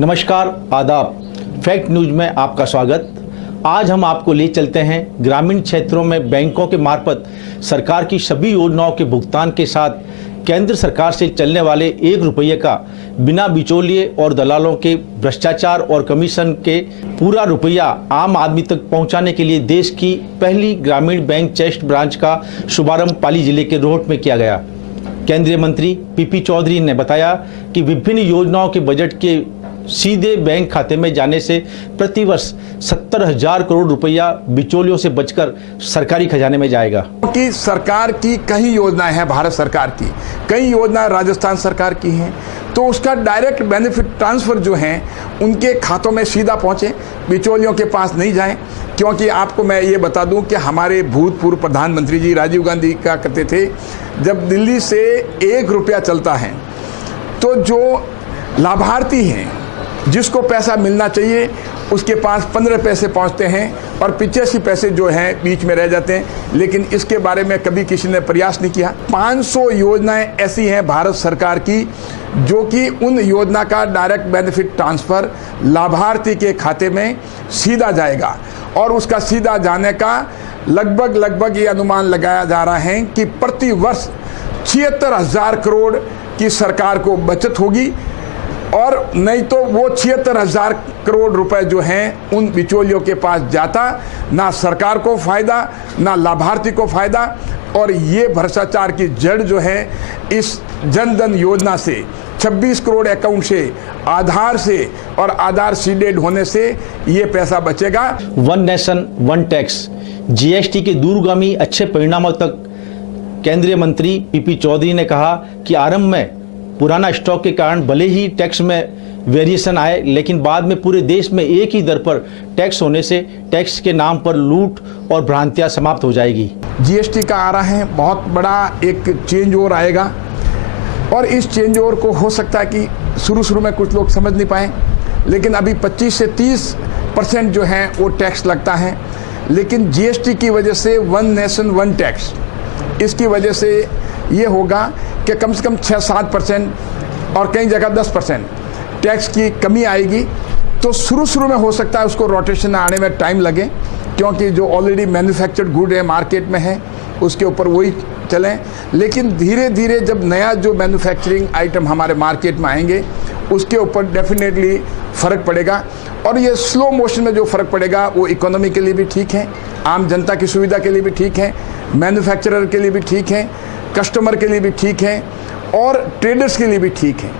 नमस्कार, आदाब। Fact news में आपका स्वागत। आज हम आपको ले चलते हैं ग्रामीण क्षेत्रों में बैंकों के मार्फत सरकार की सभी योजनाओं के भुगतान के साथ केंद्र सरकार से चलने वाले 1 रुपये का बिना बिचौलिए और दलालों के भ्रष्टाचार और कमीशन के पूरा रुपया आम आदमी तक पहुंचाने के लिए देश की पहली ग्रामीण बैंक चेस्ट ब्रांच का शुभारंभ पाली जिले के रोहट में किया गया। केंद्रीय मंत्री पीपी चौधरी ने बताया कि विभिन्न योजनाओं के बजट के सीधे बैंक खाते में जाने से प्रतिवर्ष 70,000 करोड़ रुपया बिचौलियों से बचकर सरकारी खजाने में जाएगा। कि सरकार की कई योजनाएं हैं, भारत सरकार की कई योजनाएं राजस्थान सरकार की हैं, तो उसका डायरेक्ट बेनिफिट ट्रांसफर जो हैं उनके खातों में सीधा पहुंचे, बिचौलियों के पास नहीं जाएं। क्योंकि आपको मैं ये बता दूं कि हमारे भूतपूर्व प्रधानमंत्री जी राजीव गांधी क्या करते थे, जब दिल्ली से 1 रुपया चलता है तो जो लाभार्थी हैं जिसको पैसा मिलना चाहिए उसके पास 15 पैसे पहुंचते हैं और 85 पैसे जो हैं बीच में रह जाते हैं। लेकिन इसके बारे में कभी किसी ने प्रयास नहीं किया। 500 योजनाएं ऐसी हैं भारत सरकार की जो कि उन योजना का डायरेक्ट बेनिफिट ट्रांसफर लाभार्थी के खाते में सीधा जाएगा और उसका सीधा जाने का लगभग ये अनुमान लगाया जा रहा है कि प्रति वर्ष 76,000 करोड़ की सरकार को बचत होगी। और नहीं तो वो 76,000 करोड़ रुपए जो हैं उन बिचौलियों के पास जाता, ना सरकार को फायदा ना लाभार्थी को फायदा। और ये भ्रष्टाचार की जड़ जो है इस जन धन योजना से 26 करोड़ अकाउंट से आधार से और आधार सीडेड होने से ये पैसा बचेगा। One nation one tax GST के दूरगामी अच्छे परिणामों तक केंद्रीय मंत्री पीपी चौधरी ने कहा कि आरंभ में पुराना स्टॉक के कारण भले ही टैक्स में वेरिएशन आए, लेकिन बाद में पूरे देश में एक ही दर पर टैक्स होने से टैक्स के नाम पर लूट और भ्रांतियां समाप्त हो जाएगी। जीएसटी का आ रहा है, बहुत बड़ा एक चेंज ओवर आएगा और इस चेंज ओवर को हो सकता है कि शुरू में कुछ लोग समझ नहीं पाए, लेकिन अभी 25 से 30% जो है वो टैक्स लगता है। लेकिन जीएसटी की वजह से वन नेशन वन टैक्स, इसकी वजह से ये होगा कि कम से कम 6-7% और कई जगह 10% टैक्स की कमी आएगी। तो शुरू में हो सकता है उसको रोटेशन आने में टाइम लगे, क्योंकि जो ऑलरेडी मैन्युफैक्चर्ड गुड है मार्केट में है उसके ऊपर वही चलें। लेकिन धीरे धीरे जब नया जो मैन्युफैक्चरिंग आइटम हमारे मार्केट में आएंगे उसके ऊपर डेफिनेटली फ़र्क पड़ेगा। और ये स्लो मोशन में जो फ़र्क पड़ेगा वो इकोनॉमी के लिए भी ठीक है, आम जनता की सुविधा के लिए भी ठीक है, मैन्युफैक्चरर के लिए भी ठीक है, कस्टमर के लिए भी ठीक है और ट्रेडर्स के लिए भी ठीक है।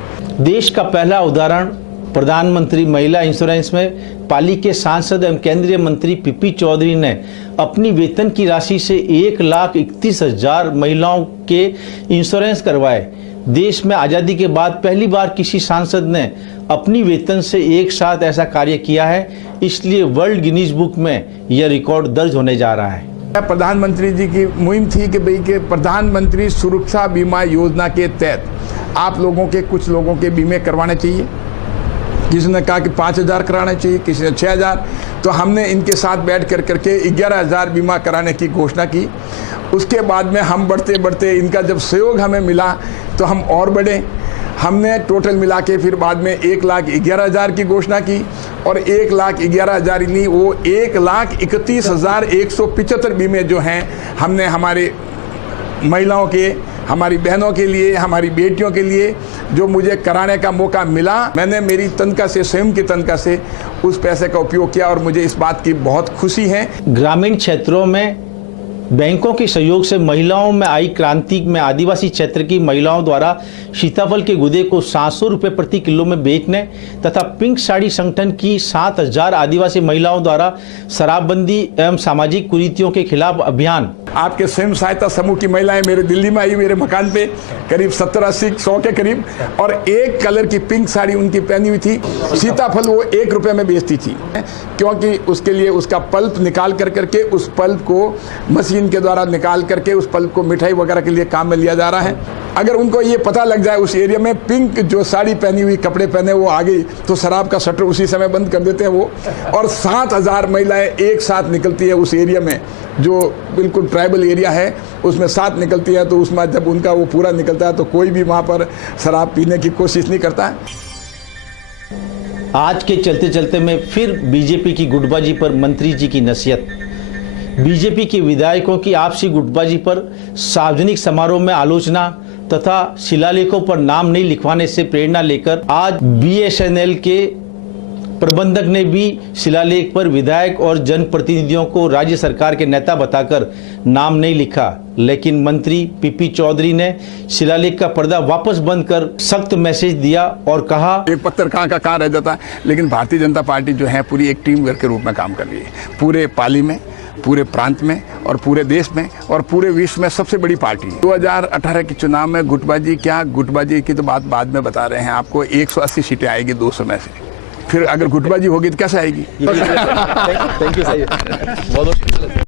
देश का पहला उदाहरण प्रधानमंत्री महिला इंश्योरेंस में पाली के सांसद एवं केंद्रीय मंत्री पीपी चौधरी ने अपनी वेतन की राशि से 1,31,000 महिलाओं के इंश्योरेंस करवाए। देश में आज़ादी के बाद पहली बार किसी सांसद ने अपनी वेतन से एक साथ ऐसा कार्य किया है, इसलिए वर्ल्ड गिनीज बुक में यह रिकॉर्ड दर्ज होने जा रहा है। प्रधानमंत्री जी की मुहिम थी कि भाई के प्रधानमंत्री सुरक्षा बीमा योजना के तहत आप लोगों के कुछ लोगों के बीमे करवाने चाहिए। किसी ने कहा कि 5,000 कराने चाहिए, किसी ने 6,000। तो हमने इनके साथ बैठ करके 11,000 बीमा कराने की घोषणा की। उसके बाद में हम बढ़ते इनका जब सहयोग हमें मिला तो हम और बढ़े। हमने टोटल मिला के फिर बाद में 1,11,000 की घोषणा की और 1,11,000 नहीं, वो 1,31,175 बीमे जो हैं हमने हमारे महिलाओं के, हमारी बहनों के लिए, हमारी बेटियों के लिए जो मुझे कराने का मौका मिला, मैंने मेरी तनख्वाह से, स्वयं की तनख्वाह से उस पैसे का उपयोग किया और मुझे इस बात की बहुत खुशी है। ग्रामीण क्षेत्रों में बैंकों के सहयोग से महिलाओं में आई क्रांति में आदिवासी क्षेत्र की महिलाओं द्वारा सीताफल के गुदे को 700 रुपये प्रति किलो में बेचने तथा पिंक साड़ी संगठन की 7,000 आदिवासी महिलाओं द्वारा शराबबंदी एवं सामाजिक कुरीतियों के खिलाफ अभियान। आपके स्वयं सहायता समूह की महिलाएं मेरे दिल्ली में आई, मेरे मकान पे करीब 70-80-100 के करीब, और एक कलर की पिंक साड़ी उनकी पहनी हुई थी। सीताफल वो 1 रुपये में बेचती थी, क्योंकि उसके लिए उसका पल्प निकाल करके उस पल्प को मशीन के द्वारा निकाल करके उस पल्प को मिठाई वगैरह के लिए काम में लिया जा रहा है। अगर उनको ये पता लग जाए उस एरिया में पिंक जो साड़ी पहनी हुई, कपड़े पहने वो आ गई, तो शराब का शटर उसी समय बंद कर देते हैं वो। और 7,000 महिलाएं एक साथ निकलती है उस एरिया में, जो बिल्कुल ट्राइबल एरिया है, उसमें 7 निकलती है। तो उसमें जब उनका वो पूरा निकलता है तो कोई भी वहाँ पर शराब पीने की कोशिश नहीं करता है। आज के चलते चलते में फिर बीजेपी की गुटबाजी पर मंत्री जी की नसीहत। बीजेपी के विधायकों की आपसी गुटबाजी पर सार्वजनिक समारोह में आलोचना तथा शिलालेखों पर नाम नहीं लिखवाने से प्रेरणा लेकर आज बीएसएनएल के प्रबंधक ने भी शिलालेख पर विधायक और जनप्रतिनिधियों को राज्य सरकार के नेता बताकर नाम नहीं लिखा, लेकिन मंत्री पीपी चौधरी ने शिलालेख का पर्दा वापस बंद कर सख्त मैसेज दिया और कहा, एक पत्थर कहाँ का कहाँ रह जाता है। लेकिन भारतीय जनता पार्टी जो है पूरी एक टीम वर्क के रूप में काम कर रही है, पूरे पाली में, पूरे प्रांत में और पूरे देश में और पूरे विश्व में सबसे बड़ी पार्टी। 2018 के चुनाव में गुटबाजी क्या, गुटबाजी की तो बात बाद में बता रहे हैं आपको। 180 सीटें आएगी 200 में से, फिर अगर गुटबाजी होगी तो कैसे आएगी। Thank you sir.